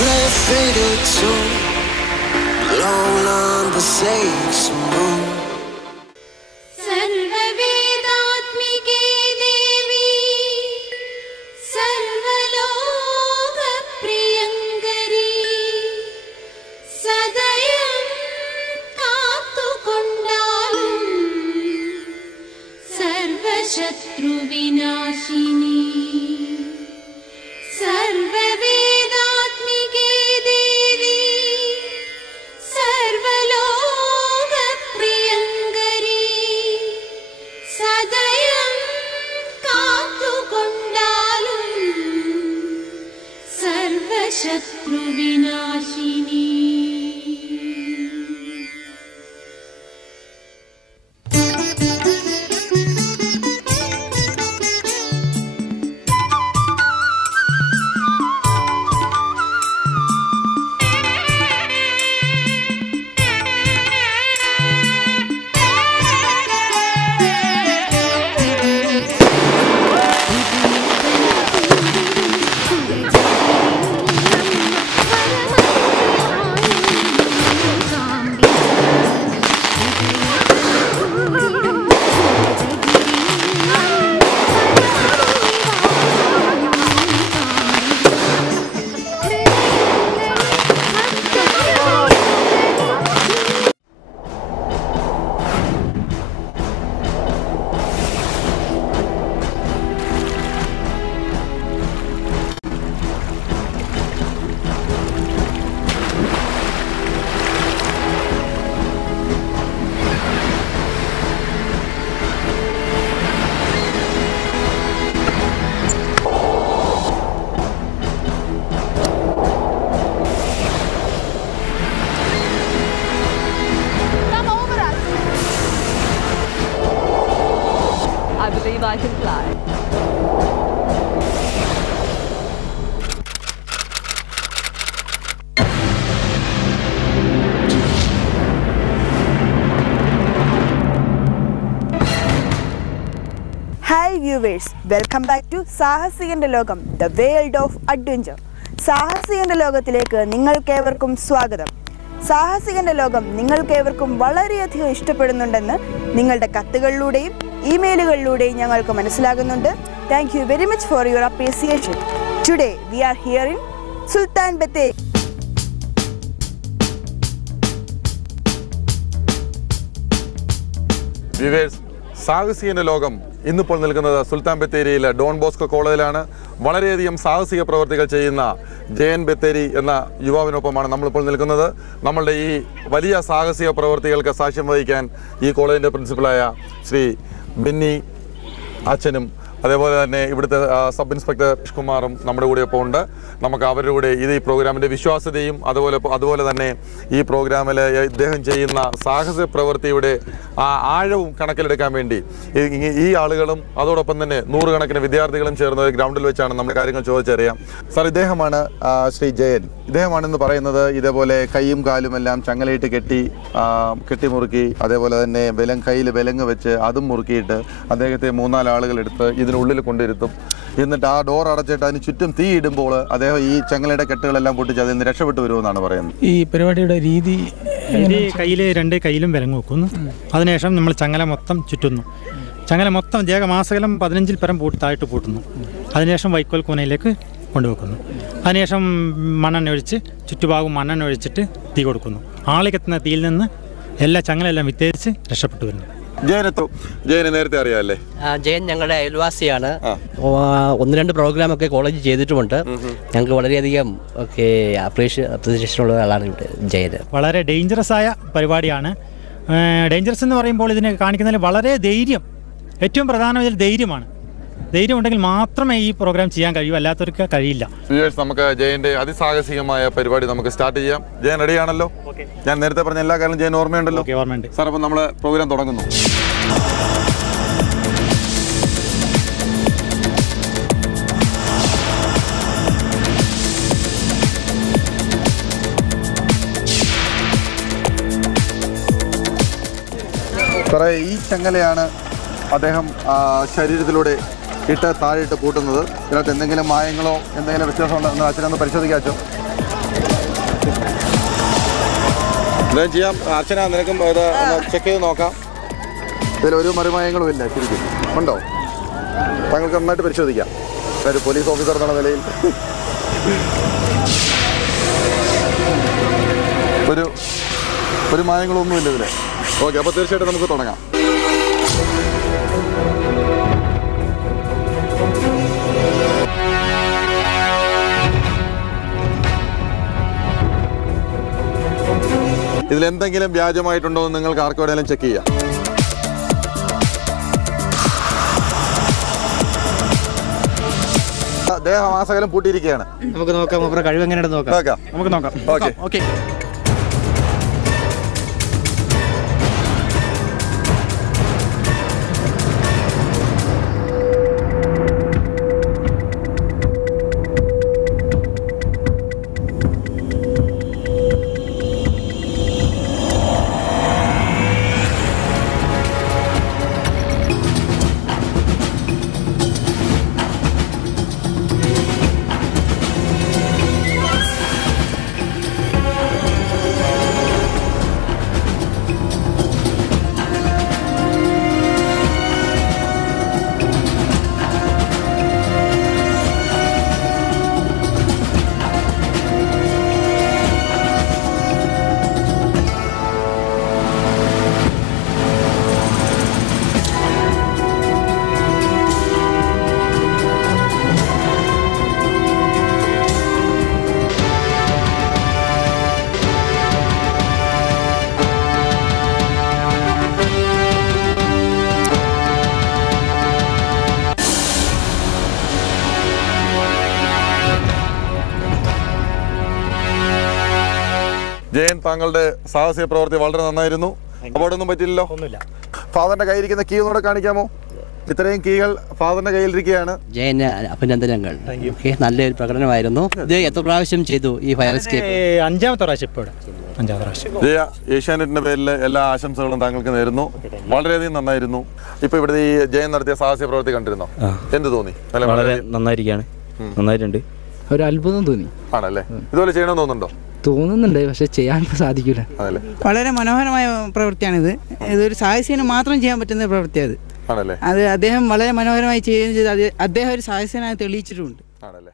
play a faded tune, long number 6 moon. सर्ववेदात्मिके Devi सर्वलोकप्रियङ्करी सदयं कात्तुकोण्डालुं सर्वशत्रुविनाशिनी सर्ववेदात्मिके Devi सर्वलोकप्रियङ्करी सदयं कात्तुकोण्डालुं सर्वशत्रुविनाशिनी. I believe I can fly. Hi viewers, welcome back to സാഹസികന്റെ ലോകം, the world of adventure. സാഹസികന്റെ ലോകത്തിലേക്ക് നിങ്ങൾക്കേവർക്കും സ്വാഗതം. സാഹസികന്റെ ലോകം നിങ്ങൾക്കേവർക്കും വളരെയധികം ഇഷ്ടപ്പെടുന്നുണ്ടെന്ന് നിങ്ങളുടെ കത്തുകളിലൂടെയും ഇമെയിലുകളിലൂടെയും ഞങ്ങൾക്ക് മനസ്സിലാകുന്നുണ്ട്. Thank you very much for your appreciation. Today we are here in Sultan Bathery. Viewers, സാഹസികന്റെ ലോകം ഇന്നിപ്പോൾ നിൽക്കുന്നത് സുൽത്താൻ ബത്തേരിയിലെ ഡോൺ ബോസ്കോ കോളേജിലാണ്. വളരെയധികം സാഹസിക പ്രവർത്തികൾ ചെയ്യുന്ന ജയൻ ബത്തേരി എന്ന യുവാവിനൊപ്പമാണ് നമ്മളിപ്പോൾ നിൽക്കുന്നത്. നമ്മളുടെ ഈ വലിയ സാഹസിക പ്രവർത്തികൾക്ക് സാക്ഷ്യം വഹിക്കാൻ ഈ കോളേജിൻ്റെ പ്രിൻസിപ്പലായ ശ്രീ ബെന്നി അച്ഛനും അതേപോലെ തന്നെ ഇവിടുത്തെ സബ് ഇൻസ്പെക്ടർ കുമാറും നമ്മുടെ കൂടെ ഇപ്പോൾ ഉണ്ട്. നമുക്ക് അവരുടെ കൂടെ ഈ പ്രോഗ്രാമിൻ്റെ വിശ്വാസ്യതയും അതുപോലെ തന്നെ ഈ പ്രോഗ്രാമിൽ ഇദ്ദേഹം ചെയ്യുന്ന സാഹസ പ്രവൃത്തിയുടെ ആഴവും കണക്കിലെടുക്കാൻ വേണ്ടി ഈ ആളുകളും അതോടൊപ്പം തന്നെ നൂറുകണക്കിന് വിദ്യാർത്ഥികളും ചേർന്ന ഒരു ഗ്രൗണ്ടിൽ വെച്ചാണ് നമ്മൾ കാര്യങ്ങൾ ചോദിച്ചറിയാം. സാർ, ഇദ്ദേഹമാണ് ശ്രീ ജയൻ. ഇദ്ദേഹമാണെന്ന് പറയുന്നത് ഇതേപോലെ കൈയും കാലും എല്ലാം ചങ്ങലയിട്ട് കെട്ടിമുറുക്കി അതേപോലെ തന്നെ കയ്യിൽ വിലങ്ങ് വെച്ച് അതും മുറുക്കിയിട്ട് അദ്ദേഹത്തെ 3-4 ആളുകളെടുത്ത് ഇതിനുള്ളിൽ കൊണ്ടിരുത്തും. എന്നിട്ട് ആ ഡോർ അടച്ചിട്ട് അതിന് ചുറ്റും തീ ഇടുമ്പോൾ അദ്ദേഹം ഈ ചങ്ങലയുടെ കെട്ടുകളെല്ലാം പൊട്ടിച്ച് അതിൽ നിന്ന് രക്ഷപ്പെട്ടു വരുമെന്നാണ് പറയുന്നത്. ഈ പരിപാടിയുടെ രീതി കയ്യിൽ 2 കയ്യിലും വിലങ്ങ് വെക്കുന്നു. അതിനുശേഷം നമ്മൾ ചങ്ങല മൊത്തം ചുറ്റുന്നു. ചങ്ങല മൊത്തം ദേഹമാസകലം 15-ൽ പരം താഴ്ത്ത് പൂട്ടുന്നു. അതിനുശേഷം വൈക്കോൽ കൂനയിലേക്ക് കൊണ്ടുവെക്കുന്നു. അതിനുശേഷം മണ്ണെണ്ണ ഒഴിച്ച് ചുറ്റുഭാഗം മണ്ണെണ്ണ ഒഴിച്ചിട്ട് തീ കൊടുക്കുന്നു. ആളിക്കെത്തുന്ന തീയിൽ നിന്ന് എല്ലാ ചങ്ങലെല്ലാം വിത്തേരിച്ച് രക്ഷപ്പെട്ടു വരുന്നു. ജയനെ നേരത്തെ അറിയാമല്ലേ? ജയൻ ഞങ്ങളുടെ അയൽവാസിയാണ്. 1-2 പ്രോഗ്രാമൊക്കെ കോളേജിൽ ചെയ്തിട്ടുമുണ്ട്. ഞങ്ങൾക്ക് വളരെയധികം ഒക്കെ അപ്രീഷിയേഷൻ ഉള്ള ആളാണ് ഇവിടെ ജയൻ. വളരെ ഡേഞ്ചറസ് ആയ പരിപാടിയാണ്. ഡേഞ്ചറസ് എന്ന് പറയുമ്പോൾ ഇതിനെ കാണിക്കുന്നതിൽ വളരെ ധൈര്യം, ഏറ്റവും പ്രധാനം ഇതിൽ ധൈര്യമാണ്. ധൈര്യം ഉണ്ടെങ്കിൽ മാത്രമേ ഈ പ്രോഗ്രാം ചെയ്യാൻ കഴിയൂ, അല്ലാത്തവർക്ക് കഴിയില്ല. നമുക്ക് ജയന്റെ അതിസാഹസികമായ പരിപാടി നമുക്ക് സ്റ്റാർട്ട് ചെയ്യാം. ജയൻ റെഡിയാണല്ലോ? ഞാൻ നേരത്തെ പറഞ്ഞ എല്ലാ കാര്യം ജയൻ ഓർമ്മയുണ്ടല്ലോ? ഓർമ്മയുണ്ട് സാർ. അപ്പം നമ്മൾ പ്രോഗ്രാം തുടങ്ങുന്നു. സാറേ, ഈ ചങ്ങലയാണ് അദ്ദേഹം ശരീരത്തിലൂടെ താഴെയിട്ട് പൂട്ടുന്നത്. ഇതിനകത്ത് എന്തെങ്കിലും മായങ്ങളോ എന്തെങ്കിലും വ്യത്യാസമുണ്ടോ എന്ന് അച്ഛനൊന്ന് പരിശോധിക്കാച്ചോ? എന്തായാലും ചെയ്യാം. അർച്ചന, നിനക്കും ഇത് ചെക്ക് ചെയ്ത് നോക്കാം. ഇതിലൊരു മറിമായങ്ങളും ഇല്ല ശരിക്കും. ഉണ്ടോ? താങ്കൾക്ക് നന്നായിട്ട് പരിശോധിക്കാം. ഒരു പോലീസ് ഓഫീസർ എന്നുള്ള നിലയിൽ ഒരു മായങ്ങളൊന്നുമില്ല ഇതിൽ. ഓക്കെ, അപ്പോൾ തീർച്ചയായിട്ടും നമുക്ക് തുടങ്ങാം. ഇതിലെന്തെങ്കിലും വ്യാജമായിട്ടുണ്ടോ എന്ന് നിങ്ങൾക്ക് ആർക്കും വേണമെങ്കിലും ചെക്ക് ചെയ്യാം. ദേഹമാസകലം പൂട്ടിയിരിക്കുകയാണ്. നമുക്ക് നോക്കാം അവരുടെ കഴിവ് എങ്ങനെയാണെന്ന് നോക്കാം. നമുക്ക് നോക്കാം. Okay okay. ജയൻ, താങ്കളുടെ സാഹസിക പ്രവൃത്തി വളരെ നന്നായിരുന്നു. അപകടമൊന്നും പറ്റില്ലല്ലോ? ഫാദറിന്റെ കയ്യിരിക്കുന്ന കീ ഒന്നുകൂടെ കാണിക്കാമോ? ഇത്രയും കീകൾ ഫാദറിന്റെ കയ്യിലിരിക്കുകയാണ്. ജയന് അഭിനന്ദനങ്ങൾ. ഓക്കെ, നല്ലൊരു പ്രകടനമായിരുന്നു. ഇത് എത്ര പ്രാവശ്യം ചെയ്തു ഈ ഫയർ എസ്കേപ്പ്? 5ാമത്തെ പ്രാവശ്യം. ഇപ്പോൾ 5ാമത്തെ പ്രാവശ്യം. ജയ, ഏഷ്യാനെറ്റിന്റെ പേരിൽ എല്ലാ ആശംസകളും താങ്കൾക്ക് നേരുന്നു. വളരെയധികം നന്നായിരുന്നു. ഇപ്പൊ ഇവിടെ ഈ ജയൻ നടത്തിയ സാഹസിക പ്രവൃത്തി കണ്ടിരുന്നോ? എന്ത് തോന്നി? വളരെ നന്നായിരിക്കാണ്. നന്നായിട്ടുണ്ട്. ഒരു അത്ഭുതം തോന്നി. ആണല്ലേ? ഇതുപോലെ ചെയ്യണമെന്ന് തോന്നുന്നുണ്ടോ? തോന്നുന്നുണ്ട്, പക്ഷെ ചെയ്യാൻ സാധിക്കില്ല. വളരെ മനോഹരമായ പ്രവൃത്തിയാണിത്. ഇതൊരു സാഹസികന് മാത്രം ചെയ്യാൻ പറ്റുന്ന പ്രവൃത്തിയാണ് ആണല്ലേ? അത് അദ്ദേഹം വളരെ മനോഹരമായി ചെയ്യുകയും ചെയ്ത് അദ്ദേഹം ഒരു സാഹസികനായി തെളിയിച്ചിട്ടുമുണ്ട്. ആണല്ലേ?